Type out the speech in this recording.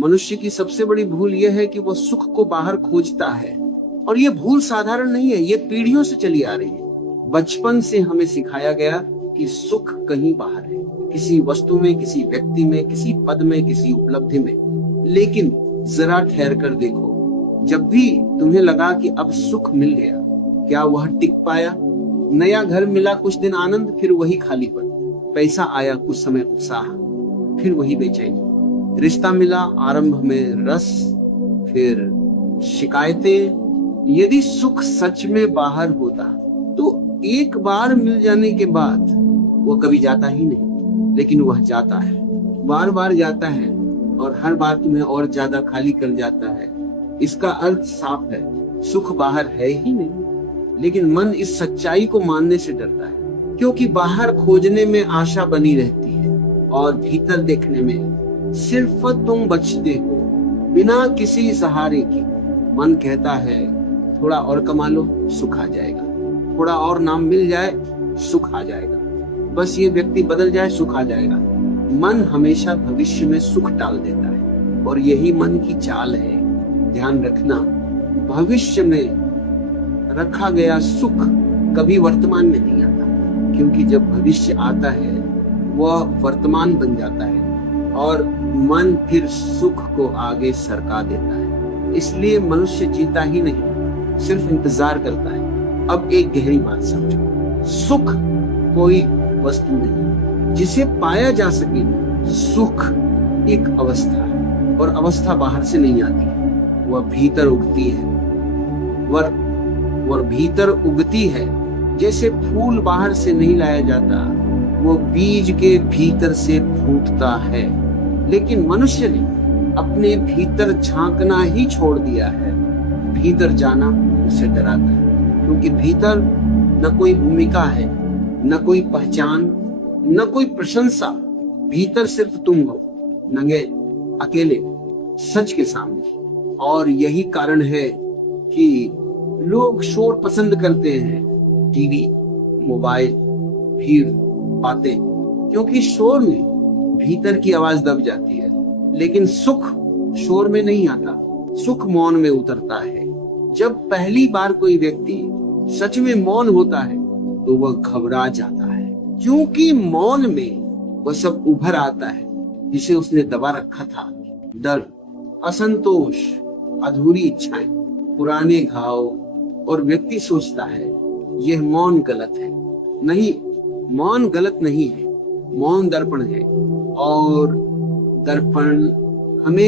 मनुष्य की सबसे बड़ी भूल यह है कि वो सुख को बाहर खोजता है, और ये भूल साधारण नहीं है, ये पीढ़ियों से चली आ रही है। बचपन से हमें सिखाया गया कि सुख कहीं बाहर है, किसी वस्तु में, किसी व्यक्ति में, किसी पद में, किसी उपलब्धि में। लेकिन जरा ठहर कर देखो, जब भी तुम्हें लगा कि अब सुख मिल गया, क्या वह टिक पाया? नया घर मिला, कुछ दिन आनंद, फिर वही खालीपन। पैसा आया, कुछ समय उत्साह, फिर वही बेचैनी। रिश्ता मिला, आरंभ में रस, फिर शिकायतें। यदि सुख सच में बाहर होता तो एक बार मिल जाने के बाद वो कभी जाता ही नहीं, लेकिन वह जाता है, बार बार जाता है, और हर बार तुम्हें और ज्यादा खाली कर जाता है। इसका अर्थ साफ है, सुख बाहर है ही नहीं। लेकिन मन इस सच्चाई को मानने से डरता है, क्योंकि बाहर खोजने में आशा बनी रहती है और भीतर देखने में सिर्फ तुम बचते हो, बिना किसी सहारे के। मन कहता है थोड़ा और कमा लो, सुख आ जाएगा, थोड़ा और नाम मिल जाए, सुख आ जाएगा, बस ये व्यक्ति बदल जाए, सुख आ जाएगा। मन हमेशा भविष्य में सुख टाल देता है, और यही मन की चाल है। ध्यान रखना, भविष्य में रखा गया सुख कभी वर्तमान में नहीं आता, क्योंकि जब भविष्य आता है वह वर्तमान बन जाता है, और मन फिर सुख को आगे सरका देता है। इसलिए मनुष्य जीता ही नहीं, सिर्फ इंतजार करता है। अब एक गहरी बात समझो, सुख कोई वस्तु नहीं जिसे पाया जा सके। सुख एक अवस्था है, और अवस्था बाहर से नहीं आती है, वह भीतर उगती है। वह भीतर उगती है, जैसे फूल बाहर से नहीं लाया जाता, वो बीज के भीतर से फूटता है। लेकिन मनुष्य ने अपने भीतर झांकना ही छोड़ दिया है। भीतर जाना उसे डराता है, क्योंकि भीतर न कोई भूमिका है, न कोई पहचान, न कोई प्रशंसा। भीतर सिर्फ तुम हो, नंगे, अकेले, सच के सामने। और यही कारण है कि लोग शोर पसंद करते हैं, टीवी, मोबाइल, भीड़, बातें, क्योंकि शोर में भीतर की आवाज दब जाती है। लेकिन सुख शोर में नहीं आता, सुख मौन में उतरता है। जब पहली बार कोई व्यक्ति सच में मौन होता है तो वह घबरा जाता है, क्योंकि मौन में वह सब उभर आता है जिसे उसने दबा रखा था। डर, असंतोष, अधूरी इच्छाएं, पुराने घाव। और व्यक्ति सोचता है यह मौन गलत है। नहीं, मौन गलत नहीं है, मौन दर्पण है, और दर्पण हमें